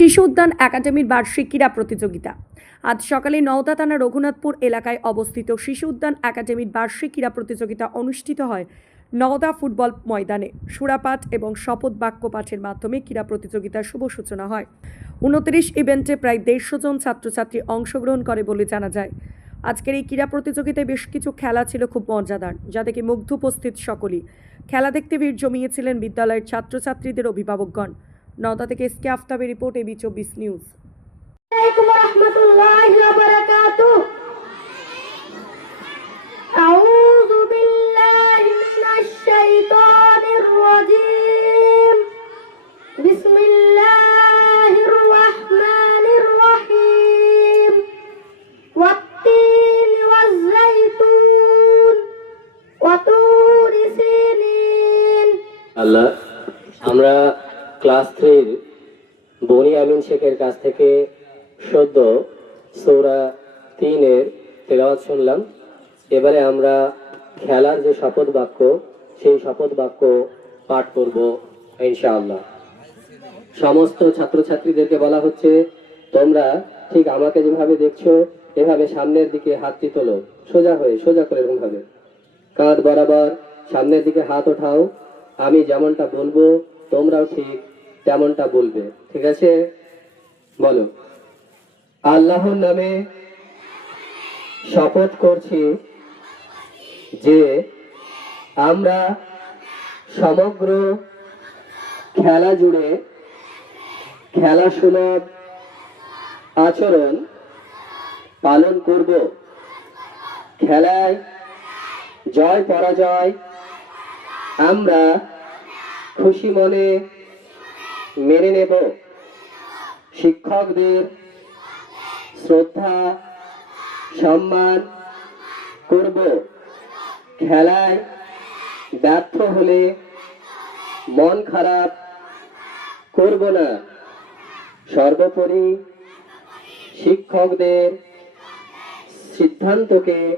শিশু উদ্যান একাডেমির বার্ষিক ক্রীড়া প্রতিযোগিতা। আজ সকালে নওদা থানা রঘুনাথপুর এলাকায় অবস্থিত শিশু উদ্যান একাডেমির বার্ষিক ক্রীড়া প্রতিযোগিতা অনুষ্ঠিত হয় নওদা ফুটবল ময়দানে। সুরাপাঠ এবং শপথ বাক্য পাঠের মাধ্যমে ক্রীড়া প্রতিযোগিতার শুভ সূচনা হয়। উনত্রিশ ইভেন্টে প্রায় দেড়শো জন ছাত্রছাত্রী অংশগ্রহণ করে বলে জানা যায়। আজকের এই ক্রীড়া প্রতিযোগিতায় বেশ কিছু খেলা ছিল খুব মজাদার, যা থেকে মুগ্ধ উপস্থিত সকলেই। খেলা দেখতে ভিড় জমিয়েছিলেন বিদ্যালয়ের ছাত্রছাত্রীদের অভিভাবকগণ। নওদা থেকে এসকে আফতাবের রিপোর্ট এবি চব্বিশ নিউজ عليكم ورحمة الله وبركاته أعوذ بالله من الشيطان ক্লাস থ্রির বনি আমিন শেখের কাছ থেকে সদ্য সৌরা তিনের তেলাওয়াত শুনলাম। এবারে আমরা খেলার যে শপথ বাক্য, সেই শপথ বাক্য পাঠ করব ইনশাআল্লাহ। সমস্ত ছাত্রছাত্রীদেরকে বলা হচ্ছে, তোমরা ঠিক আমাকে যেভাবে দেখছ, এভাবে সামনের দিকে হাতটি তোলো। সোজা হয়ে, সোজা করে এরকম ভাবে। কাঁধ বরাবর সামনের দিকে হাত ওঠাও। আমি যেমনটা বলব, তোমরাও ঠিক তেমনটা বলবে? ঠিক আছে? বলো। আল্লাহর নামে শপথ করছি যে আমরা সমগ্র খেলা জুড়ে খেলা সুলভ আচরণ পালন করব। খেলায় জয় পরাজয় আমরা খুশি মনে মেনে নেব। শিক্ষকদের শ্রদ্ধা, সম্মান করব। খেলায় ব্যর্থ হলে মন খারাপ করব না। সর্বোপরি শিক্ষকদের সিদ্ধান্তকে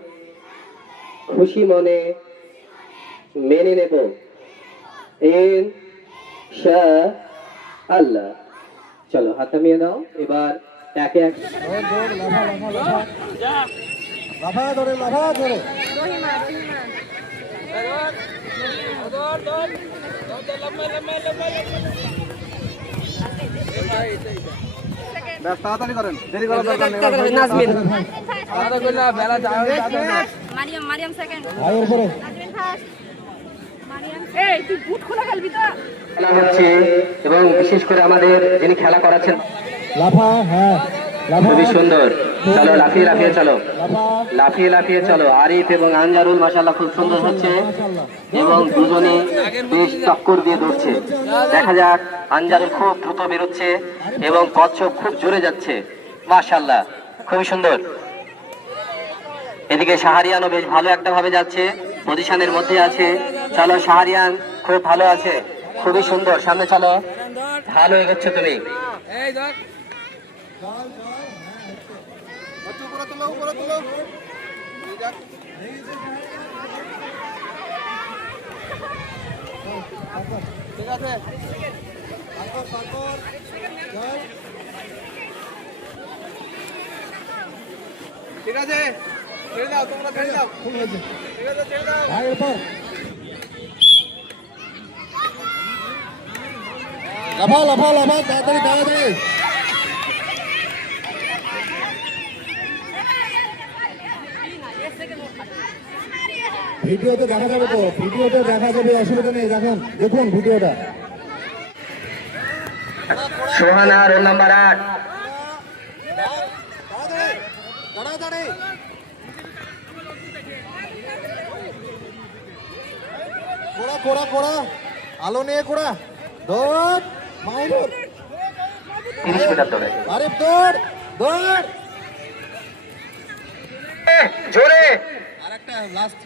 খুশি মনে মেনে নেব। এন আল্লাহ। চলো হাত নামিয়ে দাও এবার একে এক তাড়াতাড়ি করেন। দেরি করার দরকার নেই। মারিয়াম মারিয়াম সেকেন্ড ভাইয়ের পরে নাজমিন ফার্স্ট মারিয়াম এই তুই বুট খোলা খেলবি তো? খেলা হচ্ছে এবং বিশেষ করে আমাদের যিনি খেলা করাচ্ছেন লাফা হ্যাঁ খুবই সুন্দর। চলো লাফিয়ে লাফিয়ে চলো। লাফিয়ে লাফিয়ে চলো। আরিফ এবং আনজারুল মাসাল্লাহ খুব সুন্দর হচ্ছে। এবং দুজনে বেশ টক্কর দিয়ে দেখা যাক আনজারুল খুব দ্রুত বেরোচ্ছে এবং কচ্ছপ খুব জোরে যাচ্ছে। মাশাল্লাহ খুবই সুন্দর। এদিকে শাহরিয়ানও বেশ ভালো একটা ভাবে যাচ্ছে। পজিশনের মধ্যে আছে। চলো শাহরিয়ান খুব ভালো আছে। খুবই সুন্দর সামনে চলো। ভালো এগোচ্ছ তুমি। ঠিক আছে। ঠিক আছে। ছেড়ে দাও তোমরা ছেড়ে দাও। ঠিক আছে ঠিক আছে ছেড়ে দাও। লাফা লাফা লাফা তাড়াতাড়ি তাড়াতাড়ি। ভিডিওতে দেখা যাবে তো ভিডিওতে দেখা যাবে অসুবিধা নেই দেখুন দেখুন ভিডিওটা। সোহানা রোল নাম্বার আট। কোড়া কোড়া কোড়া। আলো নিয়ে কোড়া। দৌড় তিরিশ মিটার দৌড়ে। আরে দৌড় দৌড়। জোরে। আরেকটা লাস্ট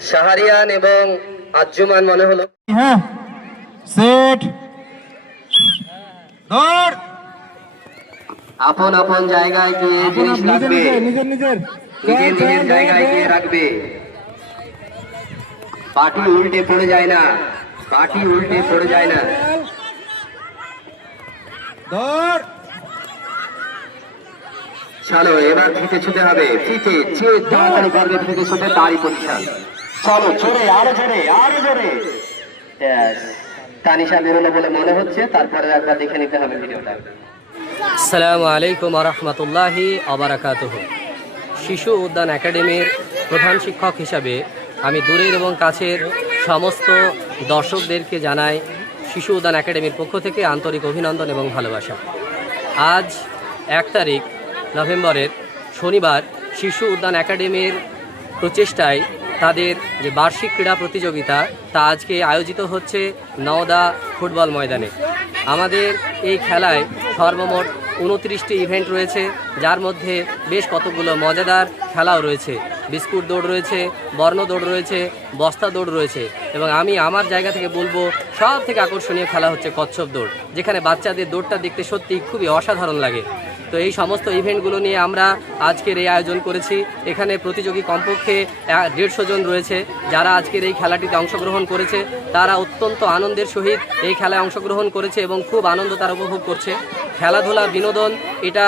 শাহরিয়ান এবং আজ্জুমান মনে হলো। হ্যাঁ। সেট। দৌড়। আপন আপন জায়গায় গিয়ে জিনিস রাখবে। নিজের নিজের নিজের। নিজের জায়গায় গিয়ে রাখবে। পাটি উল্টে পড়ে যায় না। পাটি উল্টে পড়ে যায় না। চলো এবার ফিতে ছুতে হবে। ফিতে যে তাড়াতাড়ি করবে ফিতে ছুতে তারই পজিশন চলো জোরে আরও জোরে আরও জোরে Yes, তানিশা বেরোলো বলে মনে হচ্ছে তারপরে একবার দেখে নিতে হবে ভিডিওটা। আসসালামু আলাইকুম রহমতুল্লাহি আবরাকাতুহ। শিশু উদ্যান একাডেমির প্রধান শিক্ষক হিসাবে আমি দূরের এবং কাছের সমস্ত দর্শকদেরকে জানাই শিশু উদ্যান একাডেমির পক্ষ থেকে আন্তরিক অভিনন্দন এবং ভালোবাসা। আজ এক তারিখ, নভেম্বরের শনিবার শিশু উদ্যান একাডেমির প্রচেষ্টায় তাদের যে বার্ষিক ক্রীড়া প্রতিযোগিতা, তা আজকে আয়োজিত হচ্ছে নওদা ফুটবল ময়দানে। আমাদের এই খেলায় সর্বমোট উনত্রিশটি ইভেন্ট রয়েছে, যার মধ্যে বেশ কতগুলো মজাদার খেলাও রয়েছে। বিস্কুট দৌড় রয়েছে, বর্ণ দৌড় রয়েছে, বস্তা দৌড় রয়েছে। এবং আমি আমার জায়গা থেকে বলব সব থেকে আকর্ষণীয় খেলা হচ্ছে কচ্ছপ দৌড়, যেখানে বাচ্চাদের দৌড়টা দেখতে সত্যি খুবই অসাধারণ লাগে। তো এই সমস্ত ইভেন্টগুলো নিয়ে আমরা আজকের এই আয়োজন করেছি। এখানে প্রতিযোগী কমপক্ষে দেড়শো জন রয়েছে, যারা আজকের এই খেলাটিতে অংশগ্রহণ করেছে। তারা অত্যন্ত আনন্দের সহিত এই খেলায় অংশগ্রহণ করেছে এবং খুব আনন্দ তারা উপভোগ করছে। খেলাধুলা বিনোদন, এটা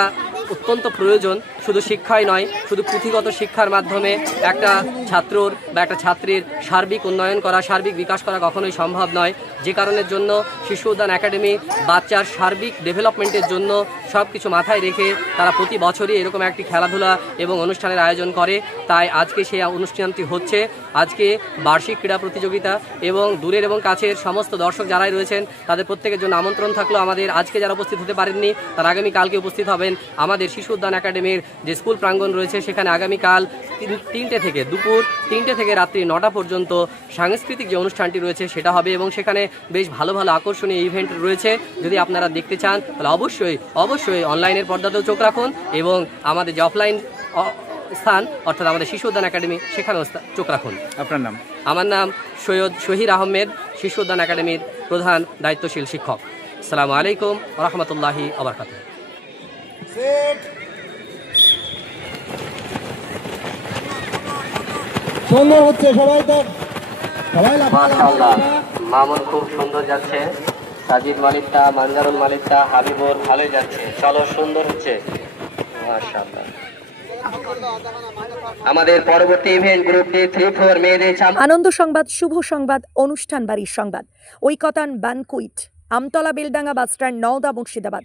অত্যন্ত প্রয়োজন। শুধু শিক্ষাই নয়, শুধু পুঁথিগত শিক্ষার মাধ্যমে একটা ছাত্রর বা একটা ছাত্রীর সার্বিক উন্নয়ন করা, সার্বিক বিকাশ করা কখনোই সম্ভব নয়। যে কারণের জন্য শিশু উদ্যান একাডেমি বাচ্চার সার্বিক ডেভেলপমেন্টের জন্য সব কিছু মাথায় রেখে তারা প্রতি বছরই এরকম একটি খেলাধুলা এবং অনুষ্ঠানের আয়োজন করে। তাই আজকে সেই অনুষ্ঠানটি হচ্ছে। আজকে বার্ষিক ক্রীড়া প্রতিযোগিতা এবং দূরের এবং কাছের সমস্ত দর্শক যারাই রয়েছেন, তাদের প্রত্যেকের জন্য আমন্ত্রণ থাকল। আমাদের আজকে যারা উপস্থিত হতে পারেননি, তারা আগামীকালকে উপস্থিত হবেন আমাদের শিশু উদ্যান একাডেমির যে স্কুল প্রাঙ্গণ রয়েছে সেখানে আগামীকাল তিন- তিনটে থেকে দুপুর তিনটে থেকে রাত্রি নটা পর্যন্ত সাংস্কৃতিক যে অনুষ্ঠানটি রয়েছে সেটা হবে এবং সেখানে বেশ ভালো ভালো আকর্ষণীয় ইভেন্ট রয়েছে। যদি আপনারা দেখতে চান তাহলে অবশ্যই অবশ্যই অনলাইনের পর্দাতেও চোখ রাখুন এবং আমাদের যে অফলাইন স্থান অর্থাৎ আমাদের শিশু উদ্যান একাডেমি সেখানেও চোখ রাখুন। আপনার নাম? আমার নাম সৈয়দ শহীর আহমেদ শিশু উদ্যান একাডেমির প্রধান দায়িত্বশীল শিক্ষক। আসসালামু আলাইকুম রহমতুল্লাহি আবরকাত সুন্দর হচ্ছে সবাই তো। সবাই মামুন খুব সুন্দর যাচ্ছে। সাজিদ মালিকটা মানজারুল মালিকটা হাবিবুর ভালোই যাচ্ছে। চলো সুন্দর হচ্ছে। মাশাআল্লাহ। আমাদের পরবর্তী event group D three four মেয়েদের আনন্দ সংবাদ শুভ সংবাদ অনুষ্ঠান বাড়ির সংবাদ। Oikotan banquet Amtala Beldanga bus stand Nowda Murshidabad.